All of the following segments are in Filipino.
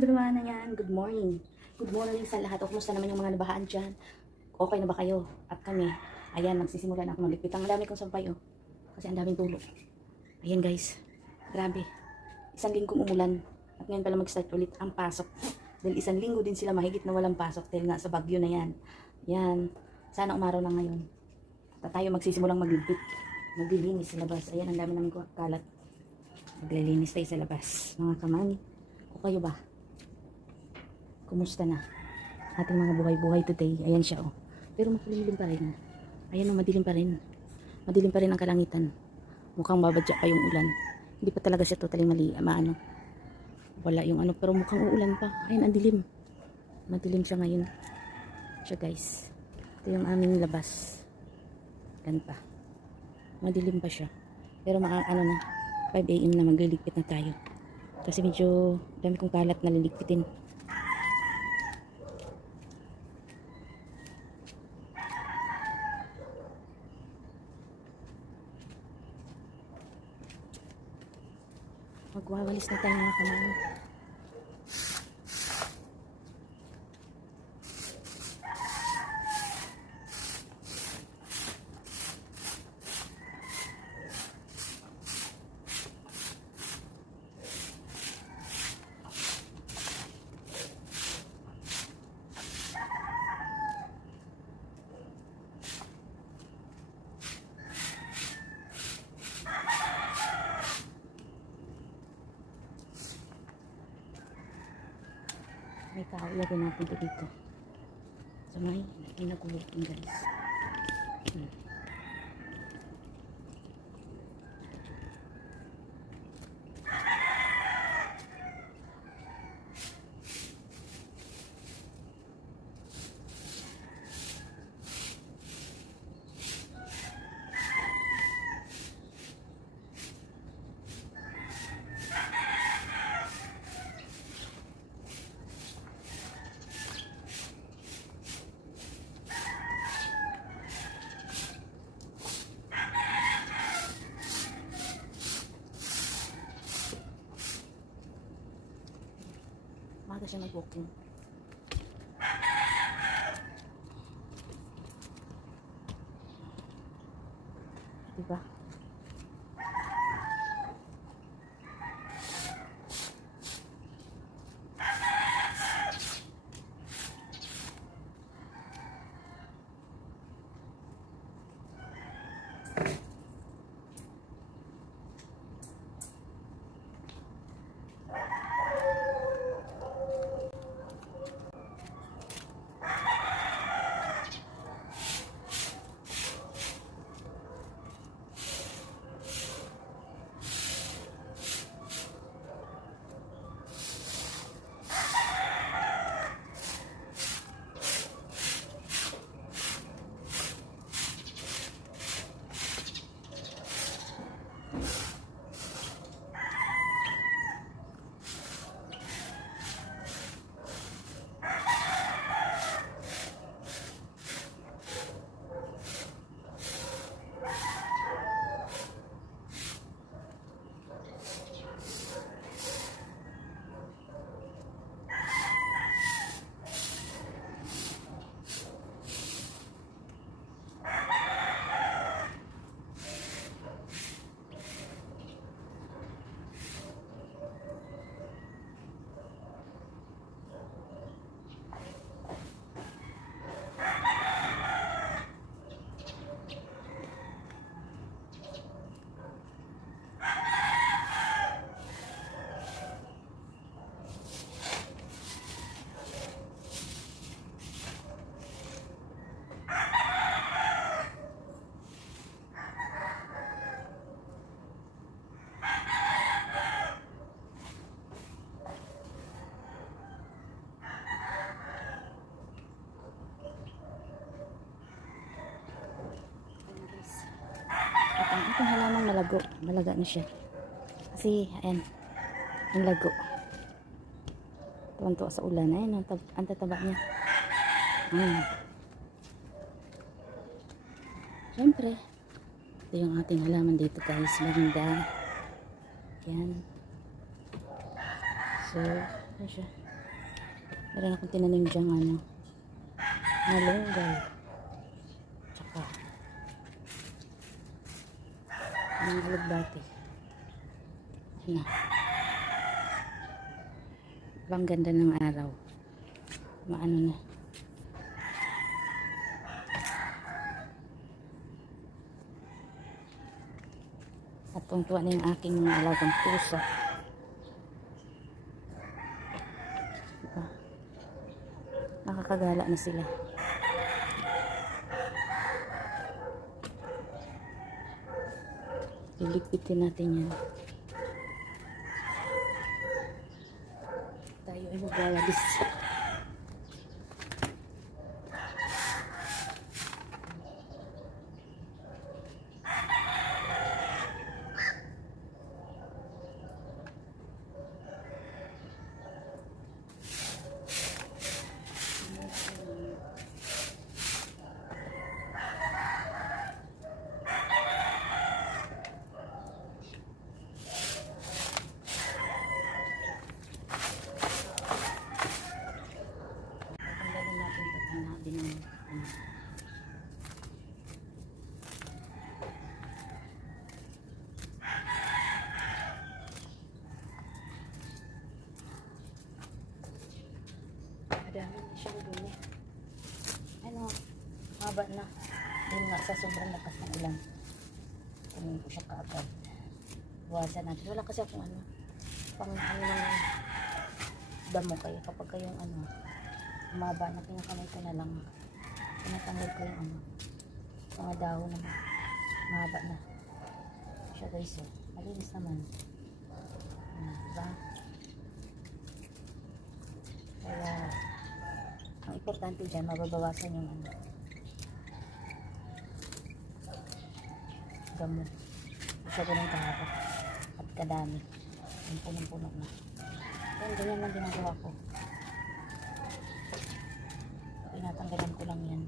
everyone, ayan, good morning. Good morning sa lahat. O, kumusta naman yung mga nabahaan dyan? Okay na ba kayo? At kami, ayan, magsisimula na ako magligpit. Ang dami kong sampay, oh. Kasi ang daming tulo. Ayan guys, grabe. Isang linggong umulan. At ngayon pala mag-start ulit ang pasok. Dahil isang linggo din sila mahigit na walang pasok. Dahil nga sa bagyo na yan. Yan, sana umaraw na ngayon. At tayo magsisimulang magligpit. Maglilinis sa labas. Ayan, ang dami namin kalat. Maglilinis tayo sa labas, mga kamani. O kayo ba? Kumusta na ating mga buhay-buhay today? Ayan siya, oh. Pero makulimlim pa rin. Ayan, oh, madilim pa rin. Madilim pa rin ang kalangitan. Mukhang babadya pa yung ulan. Hindi pa talaga siya totally maano. Wala yung ano, pero mukhang uulan pa. Ayan, ang dilim. Madilim siya ngayon. Siya, guys. Ito yung aming labas. Gan pa. Madilim pa siya. Pero ano na, 5 AM na magliligpit na tayo. Kasi medyo dami kong kalat na liligpitin. Magwawalis na tayo mga kamay. May kao, ilagay natin ito dito. So may ginagulutin guys. Maga siya mag-booking. Diba? Ang ating halamang malaga na siya. Kasi, ayan, ang lago. Tuwan-tuwa sa ulan. Ayan, ang tataba niya. Ayan. Siyempre, ito yung ating halaman dito guys. Maganda. Ayan. So, ayan siya. Meron akong tinanim diyang ano, malunggay. Tsaka, ang alugbati. Ano. Ang ganda ng araw. Maano na. At tungtuan na yung aking mga alagang pusa. Diba? Nakakagala na sila. Liligpitin natin yan. Tayo ay maglalabis. Tanggalin natin ito na din. Madami na siyang dumi. Ano, haba na. Yun nga, sa sobrang lakas ng ulan. Kunin ko siya kaagad. Iwasan natin. Wala kasi akong ano, pang ano ng damo kayo. Kapag kayong ano, umaba na, pinakamay ko na lang. Pinatanggal ko yung ano, mga dahon naman. Mahaba na. Siya guys, oh. Malinis naman. Diba? Kaya, ang importante dyan, mababawasan yung ano, gamot. Isa ko ng kahaba at kadami. Yung punong-puno na. Yan, ganyan lang ginagawa ko. Tinatanggalan ko lang yan.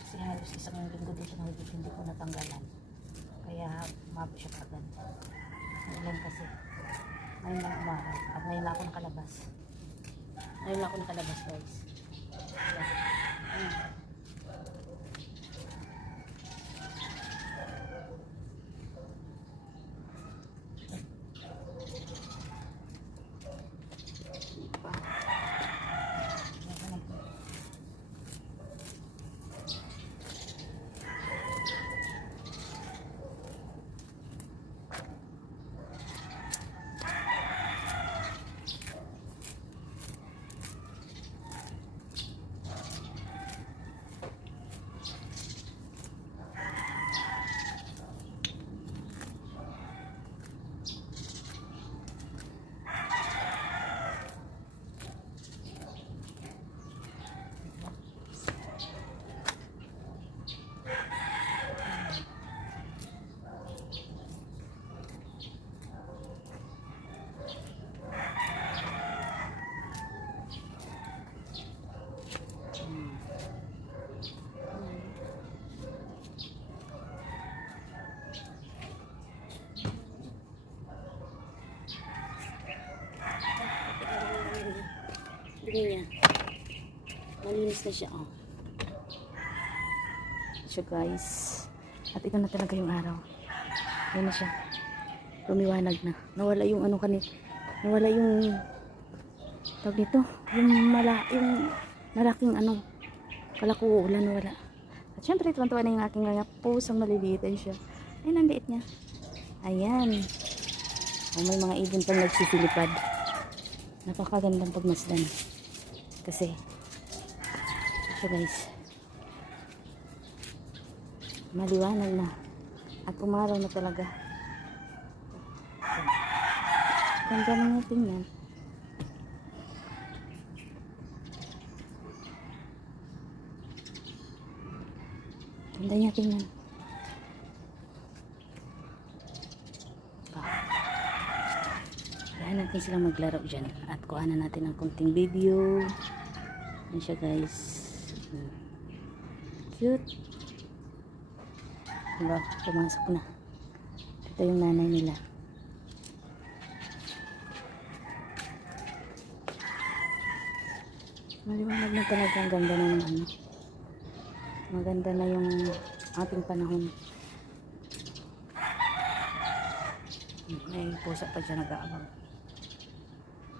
Kasi halos isang linggo din siya nahigit hindi ko natanggalan. Kaya umabo siya kagad. Ngayon kasi. Ngayon lang umaraw. At ngayon lang ako nakalabas. Ngayon lang ako nakalabas guys. Ayan. Dumi niya. Malinis na siya, oh. So guys, at ito na talaga yung araw. Ayan na siya. Lumiwanag na. Nawala yung ano kanit. Nawala yung tawag nito. Yung malaking ano. Kala ko ulan, nawala. At syempre, tuwan-tuwa na yung aking mga pusang maliliitan siya. Ay, nandiit niya. Ayan. Oh, may mga ibon pang nagsisilipad. Napakagandang pagmasdan. Kasi, siya guys, maliwanag na. At umaraw na talaga. Ganda na natin yan. Ganda niya tingnan. Kaya natin silang maglaro dyan. At kuhanan natin ng konting video. Yan siya guys. Cute. Diba? Pumasok na. Ito yung nanay nila. Maliwanag na talaga, ang ganda na ng ano. Maganda na yung ating panahon. May pusa pa dyan nag-aabang.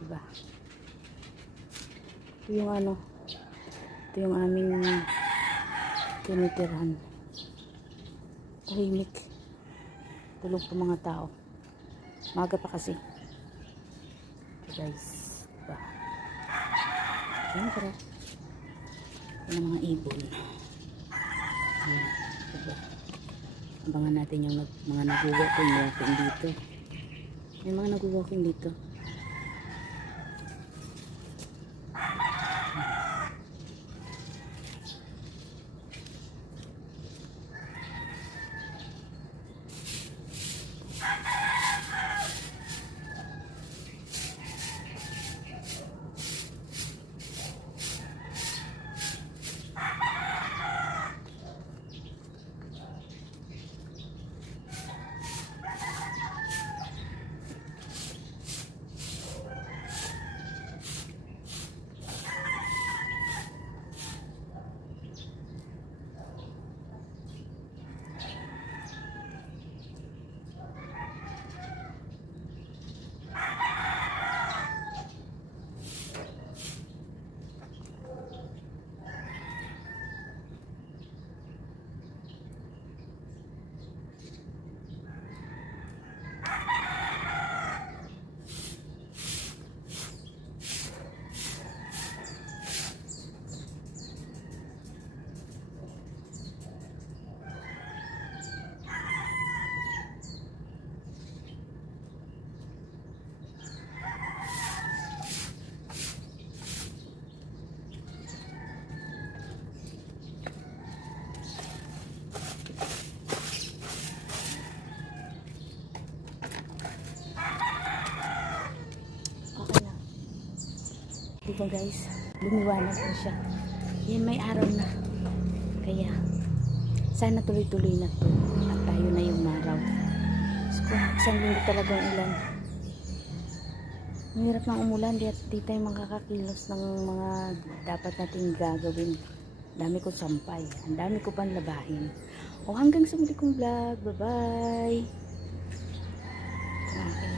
Diba? Ito yung ano. Ito yung aming tinitirhan. Tahimik. Tulog po mga tao. Maga pa kasi. Ito guys. Diba? Siyempre. Ito na mga ibon. Ayan. Diba? Abangan natin yung mga nag-walking dito. May mga nag-walking dito. Okay na. Diba guys, lumiwanag na siya. Yan, may araw na. Kaya, sana tuloy-tuloy na to. At tayo na yung maraw. So, isang linggo talagang ulan. Mahirap nang umulan. Di tayo makakakilos ng mga dapat nating gagawin. Dami ko sampay. Ang dami ko pang labahin. O hanggang sa muli kong vlog. Bye-bye. Okay.